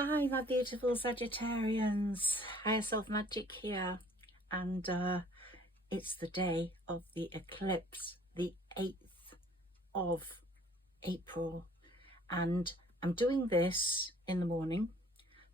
Hi, my beautiful Sagittarians. Higherself Magic here. And it's the day of the eclipse, the 8th of April. And I'm doing this in the morning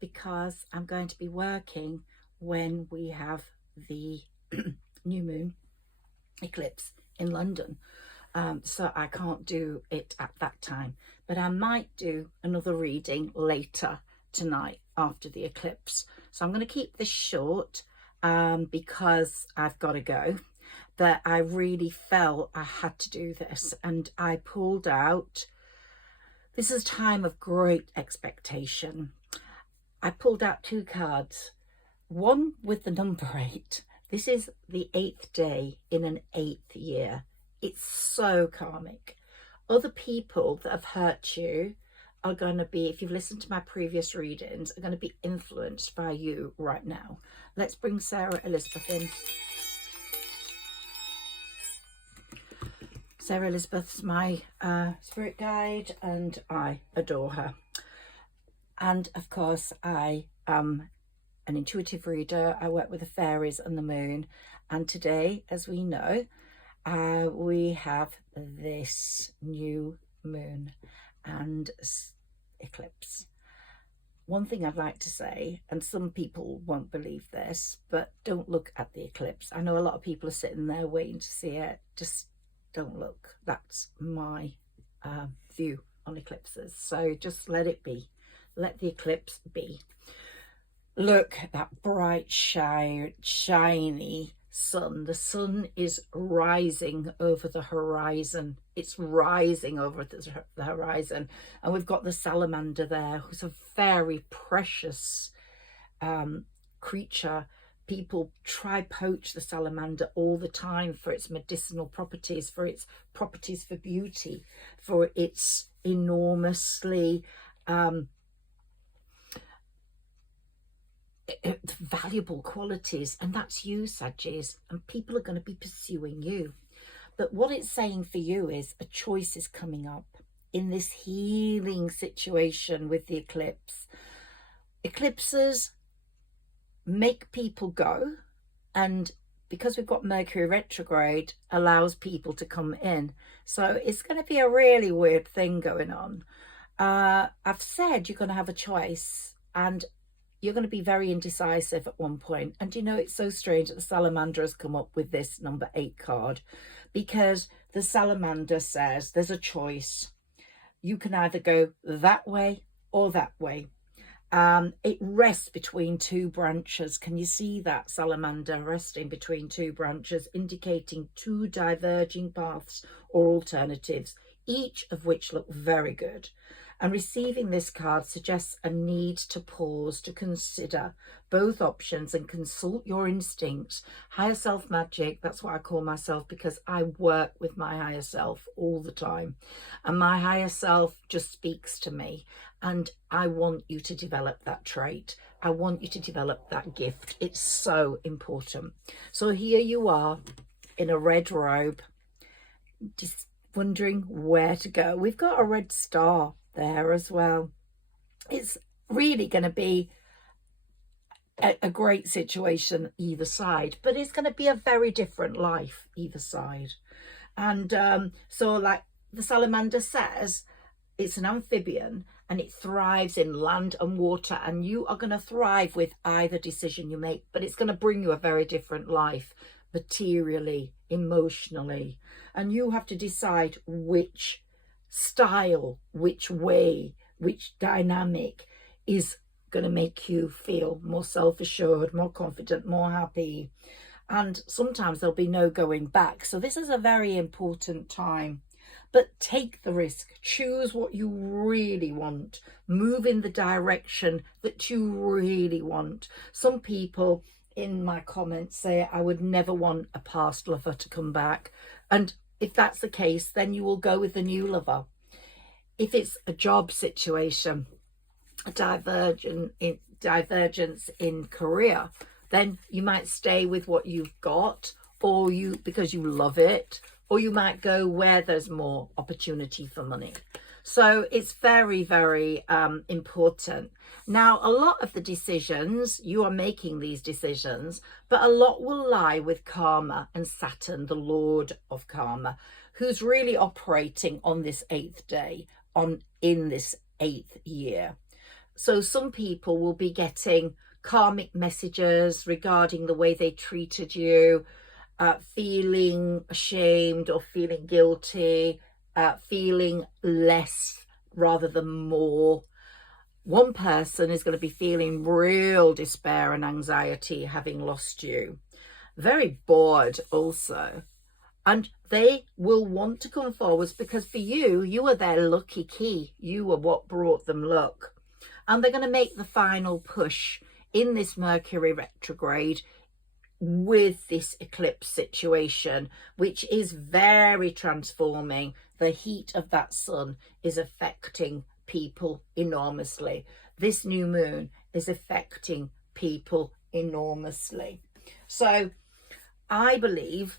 because I'm going to be working when we have the new moon eclipse in London. So I can't do it at that time, but I might do another reading later tonight after the eclipse. So I'm going to keep this short because I've got to go, but I really felt I had to do this, and I pulled out, this is a time of great expectation. I pulled out 2 cards, one with the number 8. This is the 8th day in an 8th year. It's so karmic. Other people that have hurt you are going to be, if you've listened to my previous readings, are going to be influenced by you right now. Let's bring Sarah Elizabeth in. Sarah Elizabeth's my spirit guide, and I adore her. And of course, I am an intuitive reader. I work with the fairies and the moon. And today, as we know, we have this new moon and eclipse. One thing I'd like to say, and some people won't believe this, but don't look at the eclipse. I know a lot of people are sitting there waiting to see it. Just don't look. That's my view on eclipses. So just let it be. Let the eclipse be. Look at that bright, shiny sun. The sun is rising over the horizon. It's rising over the horizon, and we've got the salamander there, who's a very precious creature. People try poach the salamander all the time for its medicinal properties, for its properties for beauty, for its enormously valuable qualities. And that's you, Saggis, and people are going to be pursuing you. But what it's saying for you is a choice is coming up in this healing situation with the eclipse. Eclipses make people go, and because we've got Mercury retrograde, allows people to come in. So it's going to be a really weird thing going on. I've said you're going to have a choice, and you're going to be very indecisive at one point. And you know, it's so strange that the salamander has come up with this number 8 card, because the salamander says there's a choice. You can either go that way or that way. It rests between 2 branches. Can you see that salamander resting between 2 branches, indicating 2 diverging paths or alternatives, each of which look very good? And receiving this card suggests a need to pause, to consider both options and consult your instincts. Higher self magic, that's what I call myself, because I work with my higher self all the time. And my higher self just speaks to me. And I want you to develop that trait. I want you to develop that gift. It's so important. So here you are in a red robe, just wondering where to go. We've got a red star there as well. It's really going to be a great situation either side, but it's going to be a very different life either side. And so, like the salamander says, it's an amphibian and it thrives in land and water, and you are going to thrive with either decision you make, but it's going to bring you a very different life, materially, emotionally, and you have to decide which style, which way, which dynamic is going to make you feel more self-assured, more confident, more happy. And sometimes there'll be no going back. So this is a very important time. But take the risk, choose what you really want, move in the direction that you really want. Some people in my comments say, I would never want a past lover to come back. And if that's the case, then you will go with the new lover. If it's a job situation, a divergence in career, then you might stay with what you've got, or because you love it, or you might go where there's more opportunity for money. So it's very, very important. Now, a lot of the decisions, you are making these decisions, but a lot will lie with karma and Saturn, the Lord of karma, who's really operating on this 8th day, in this 8th year. So some people will be getting karmic messages regarding the way they treated you, feeling ashamed or feeling guilty, feeling less rather than more. One person is going to be feeling real despair and anxiety having lost you. Very bored also. And they will want to come forwards because for you, you are their lucky key. You are what brought them luck. And they're going to make the final push in this Mercury retrograde with this eclipse situation, which is very transforming. The heat of that sun is affecting people enormously. This new moon is affecting people enormously. So I believe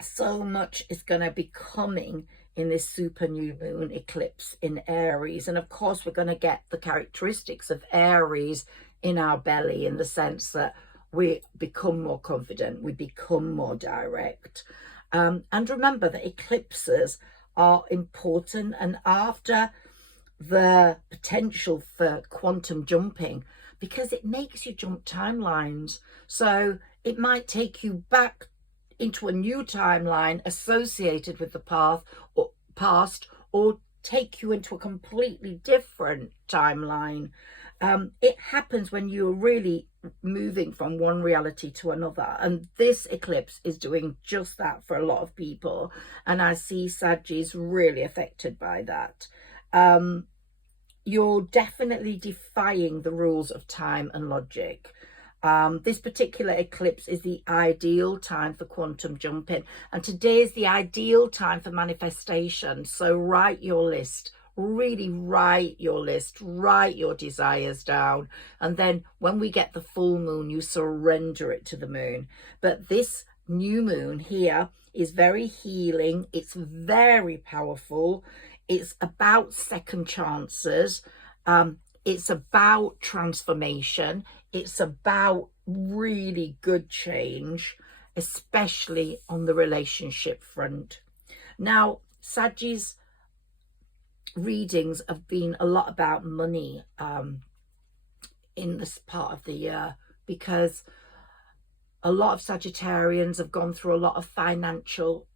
so much is going to be coming in this super new moon eclipse in Aries. And of course, we're going to get the characteristics of Aries in our belly, in the sense that we become more confident, we become more direct. And remember that eclipses are important. And after the potential for quantum jumping, because it makes you jump timelines. So it might take you back into a new timeline associated with the past, or take you into a completely different timeline. It happens when you're really moving from one reality to another, and this eclipse is doing just that for a lot of people, and I see Saggis really affected by that. You're definitely defying the rules of time and logic. This particular eclipse is the ideal time for quantum jumping, and today is the ideal time for manifestation. So write your list, really write your list, write your desires down, and then when we get the full moon, you surrender it to the moon. But this new moon here is very healing, it's very powerful, it's about second chances, it's about transformation, it's about really good change, especially on the relationship front. Now, Saggis readings have been a lot about money in this part of the year, because a lot of Sagittarians have gone through a lot of financial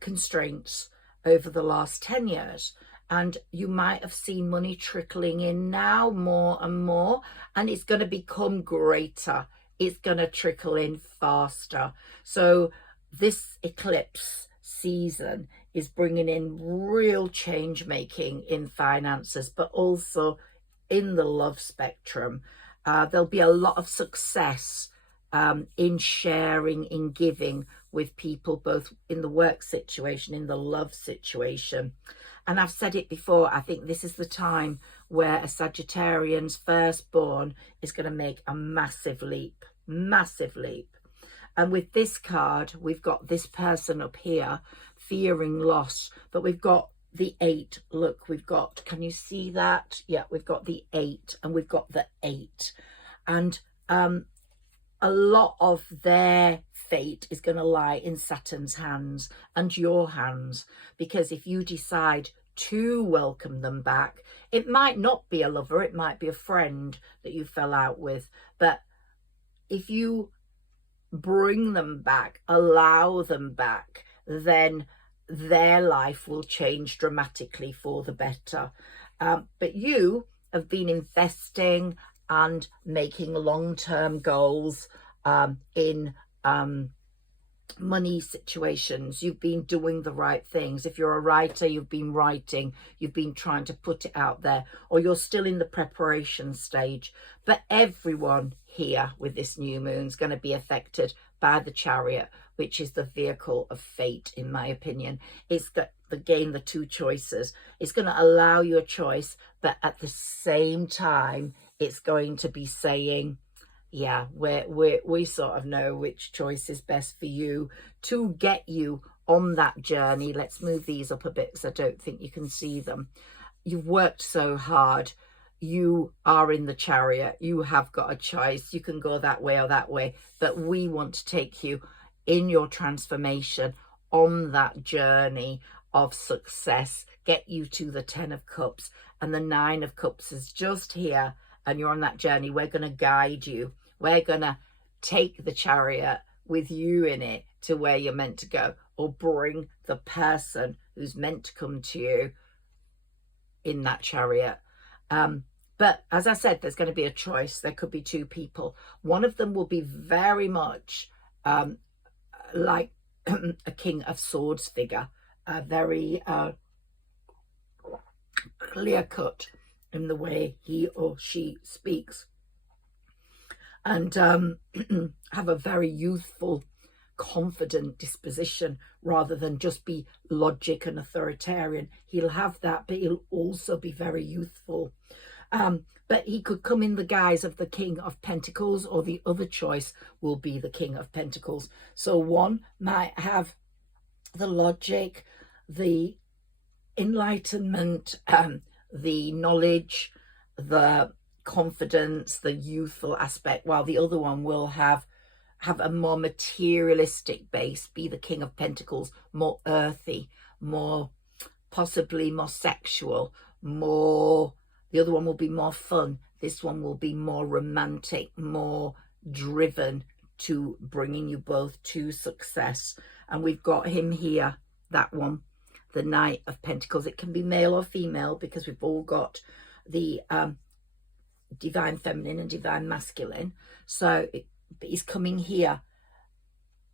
constraints over the last 10 years. And you might have seen money trickling in now more and more, and it's going to become greater. It's going to trickle in faster. So this eclipse season is bringing in real change making in finances, but also in the love spectrum. There'll be a lot of success in sharing, in giving with people, both in the work situation, in the love situation. And I've said it before, I think this is the time where a Sagittarian's firstborn is going to make a massive leap, massive leap. And with this card, we've got this person up here fearing loss, but we've got the 8. Look, we've got, can you see that? Yeah, we've got the 8 and we've got the 8. And a lot of their fate is going to lie in Saturn's hands and your hands, because if you decide to welcome them back, it might not be a lover, it might be a friend that you fell out with, but if you bring them back, allow them back, then their life will change dramatically for the better. But you have been investing and making long-term goals in money situations. You've been doing the right things. If you're a writer, you've been writing, you've been trying to put it out there, or you're still in the preparation stage. But everyone here with this new moon is going to be affected by the Chariot, which is the vehicle of fate, in my opinion. It's got, again, the 2 choices. It's going to allow you a choice, but at the same time, it's going to be saying, yeah, we sort of know which choice is best for you to get you on that journey. Let's move these up a bit because I don't think you can see them. You've worked so hard. You are in the chariot. You have got a choice. You can go that way or that way. But we want to take you in your transformation on that journey of success, get you to the 10 of Cups. And the 9 of Cups is just here. And you're on that journey. We're going to guide you. We're going to take the chariot with you in it to where you're meant to go, or bring the person who's meant to come to you in that chariot. But as I said, there's going to be a choice. There could be 2 people. One of them will be very much like a King of Swords figure, very clear cut in the way he or she speaks, and have a very youthful, confident disposition rather than just be logic and authoritarian. He'll have that, but he'll also be very youthful. But he could come in the guise of the King of Pentacles, or the other choice will be the King of Pentacles. So one might have the logic, the enlightenment, the knowledge, the confidence, the youthful aspect, while the other one will have a more materialistic base, be the King of Pentacles, more earthy, more possibly more sexual, more, the other one will be more fun. This one will be more romantic, more driven to bringing you both to success. And we've got him here, that one, the Knight of Pentacles. It can be male or female because we've all got the divine feminine and divine masculine. So he's coming here,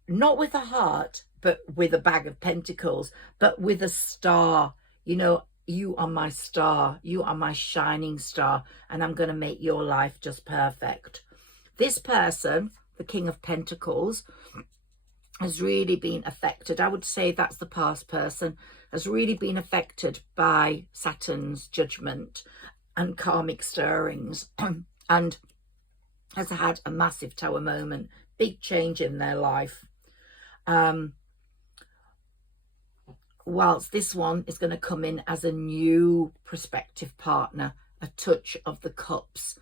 not with a heart, but with a bag of pentacles, but with a star. You know, you are my star, you are my shining star, and I'm going to make your life just perfect. This person, the King of Pentacles, has really been affected. I would say that's the past person, has really been affected by Saturn's judgment and karmic stirrings, and has had a massive tower moment, big change in their life. Whilst this one is going to come in as a new prospective partner, a touch of the cups,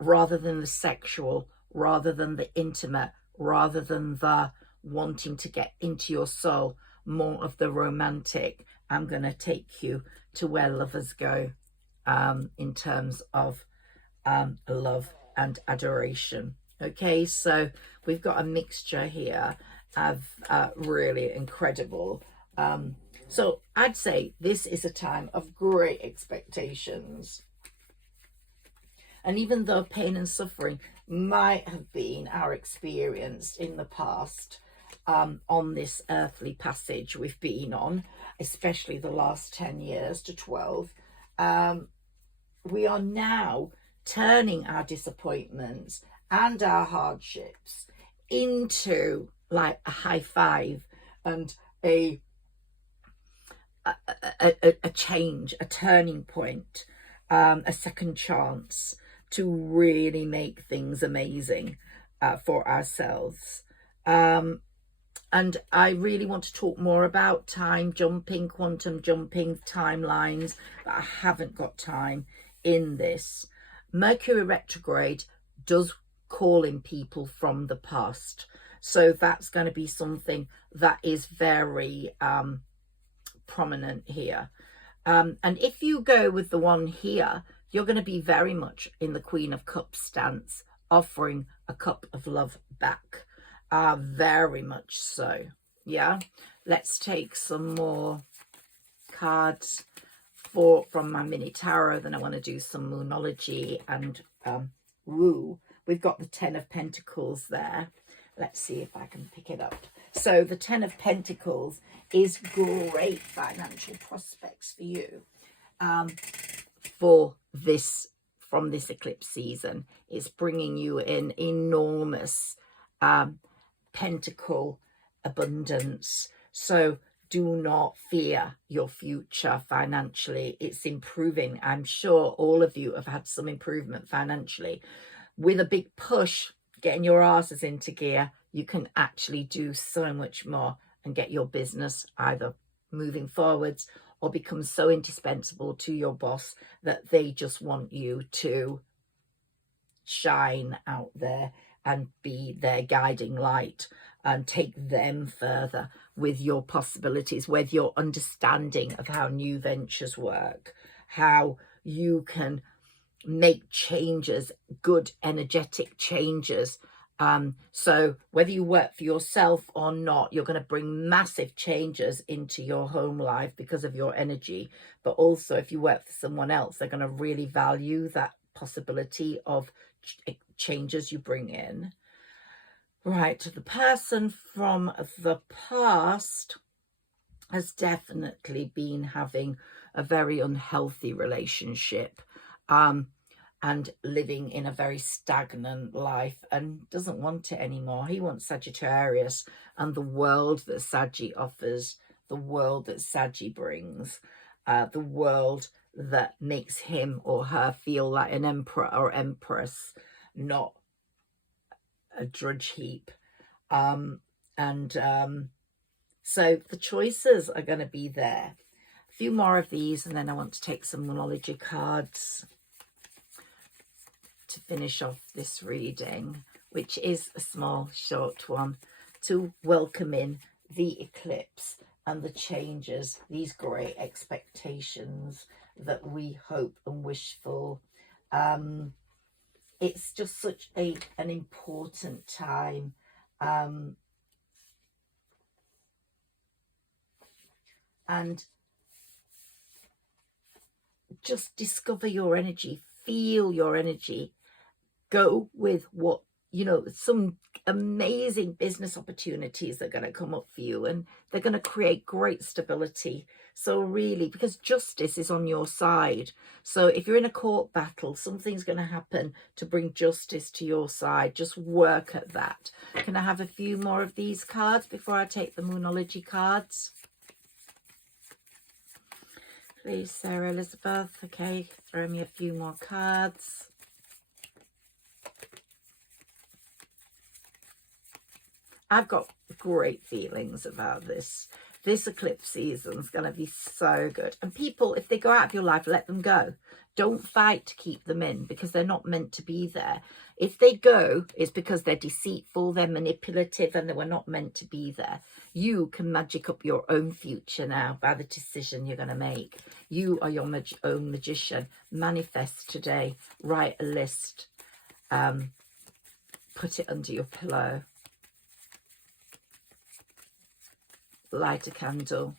rather than the sexual, rather than the intimate, rather than the wanting to get into your soul, more of the romantic. I'm going to take you to where lovers go, in terms of love and adoration. Okay, so we've got a mixture here of really incredible. So I'd say this is a time of great expectations. And even though pain and suffering might have been our experience in the past, on this earthly passage we've been on, especially the last 10 years to 12, we are now turning our disappointments and our hardships into like a high five and a change, a turning point, a second chance to really make things amazing for ourselves. And I really want to talk more about time jumping, quantum jumping, timelines, but I haven't got time in this. Mercury retrograde does call in people from the past. So that's going to be something that is very prominent here. And if you go with the one here, you're going to be very much in the Queen of Cups stance, offering a cup of love back. Very much so. Yeah. Let's take some more cards from my mini tarot. Then I want to do some moonology and woo. We've got the 10 of Pentacles there. Let's see if I can pick it up. So the 10 of Pentacles is great financial prospects for you for this, from this eclipse season. It's bringing you in enormous pentacle abundance. So do not fear your future financially. It's improving. I'm sure all of you have had some improvement financially. With a big push, getting your asses into gear, you can actually do so much more. and get your business either moving forwards or become so indispensable to your boss that they just want you to shine out there and be their guiding light and take them further with your possibilities, with your understanding of how new ventures work, how you can make changes, good energetic changes. So whether you work for yourself or not, you're going to bring massive changes into your home life because of your energy. But also if you work for someone else, they're going to really value that possibility of changes you bring in. Right, the person from the past has definitely been having a very unhealthy relationship, and living in a very stagnant life and doesn't want it anymore. He wants Sagittarius and the world that Saggy offers, the world that Saggy brings, the world that makes him or her feel like an emperor or empress, not a drudge heap. So the choices are going to be there. A few more of these, and then I want to take some Moonology cards to finish off this reading, which is a small, short one, to welcome in the eclipse and the changes, these great expectations that we hope and wish for. It's just such an important time. And just discover your energy, feel your energy, go with what, you know, some amazing business opportunities that are going to come up for you, and they're going to create great stability. So really, because justice is on your side. So if you're in a court battle, something's going to happen to bring justice to your side. Just work at that. Can I have a few more of these cards before I take the Moonology cards? Please, Sarah Elizabeth. Okay, throw me a few more cards. I've got great feelings about this. This eclipse season is going to be so good. And people, if they go out of your life, let them go. Don't fight to keep them in because they're not meant to be there. If they go, it's because they're deceitful, they're manipulative, and they were not meant to be there. You can magic up your own future now by the decision you're going to make. You are your own magician. Manifest today. Write a list. Put it under your pillow. Light a candle.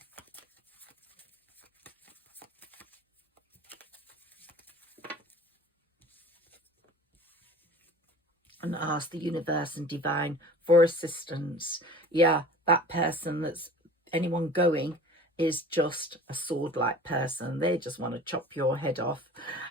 And ask the universe and divine for assistance. Yeah, that person that's anyone going is just a sword-like person. They just want to chop your head off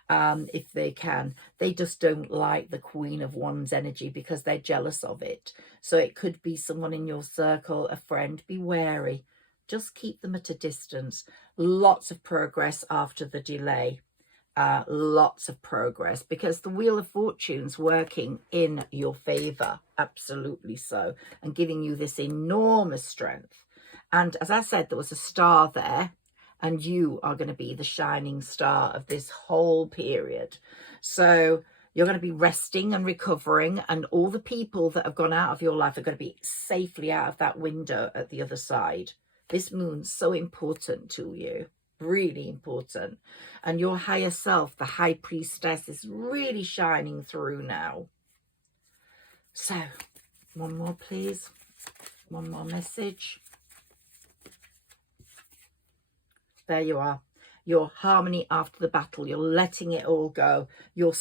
if they can. They just don't like the Queen of Wands energy because they're jealous of it. So it could be someone in your circle, a friend. Be wary. Just keep them at a distance. Lots of progress after the delay. Lots of progress because the Wheel of Fortune's working in your favor. Absolutely so. And giving you this enormous strength. And as I said, there was a star there, and you are going to be the shining star of this whole period. So you're going to be resting and recovering, and all the people that have gone out of your life are going to be safely out of that window at the other side. This moon's so important to you, really important. And your higher self, the high priestess, is really shining through now. So, one more, please. One more message. There you are. Your harmony after the battle. You're letting it all go. You're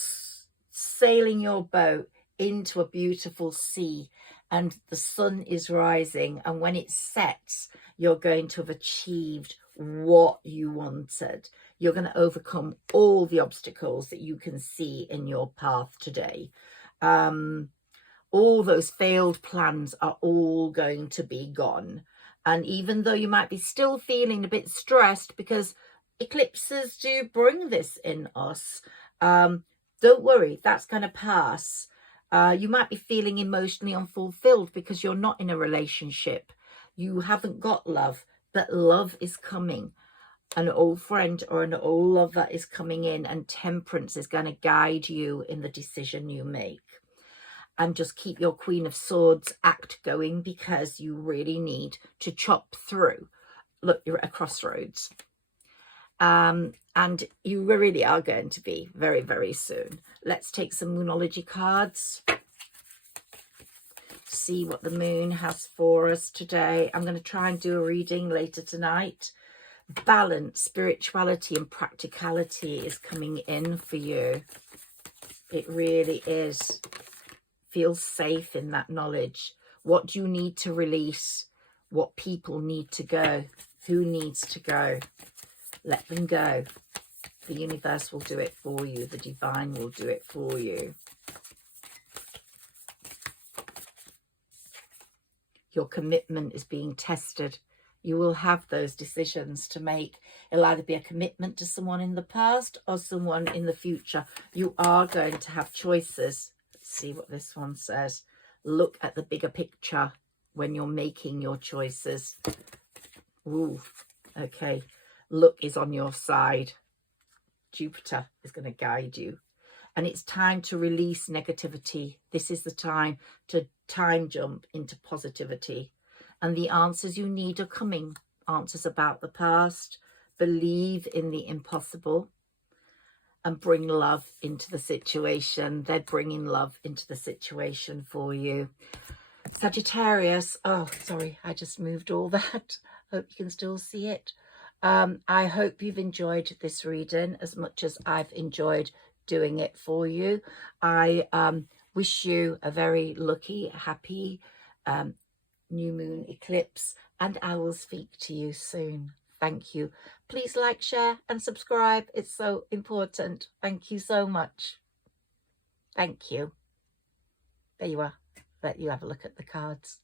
sailing your boat into a beautiful sea, and the sun is rising. And when it sets, you're going to have achieved what you wanted. You're going to overcome all the obstacles that you can see in your path today. All those failed plans are all going to be gone. And even though you might be still feeling a bit stressed because eclipses do bring this in us, don't worry, that's going to pass. You might be feeling emotionally unfulfilled because you're not in a relationship. You haven't got love, but love is coming. An old friend or an old lover is coming in, and temperance is going to guide you in the decision you make. And just keep your Queen of Swords act going, because you really need to chop through. Look, you're at a crossroads. And you really are going to be very, very soon. Let's take some Moonology cards. See what the moon has for us today. I'm going to try and do a reading later tonight. Balance, spirituality and practicality is coming in for you. It really is. Feel safe in that knowledge. What do you need to release? What people need to go? Who needs to go? Let them go. The universe will do it for you. The divine will do it for you. Your commitment is being tested. You will have those decisions to make. It'll either be a commitment to someone in the past or someone in the future. You are going to have choices. Let's see what this one says. Look at the bigger picture when you're making your choices. Ooh, okay. Luck is on your side. Jupiter is going to guide you. And it's time to release negativity. This is the time to time jump into positivity. And the answers you need are coming. Answers about the past. Believe in the impossible. And bring love into the situation. They're bringing love into the situation for you. Sagittarius. Oh, sorry, I just moved all that. Hope you can still see it. I hope you've enjoyed this reading as much as I've enjoyed doing it for you. I wish you a very lucky, happy new moon eclipse, and I will speak to you soon. Thank you. Please like, share and subscribe. It's so important. Thank you so much. Thank you. There you are. Let you have a look at the cards.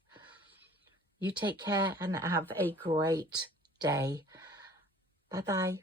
You take care and have a great day. Bye-bye.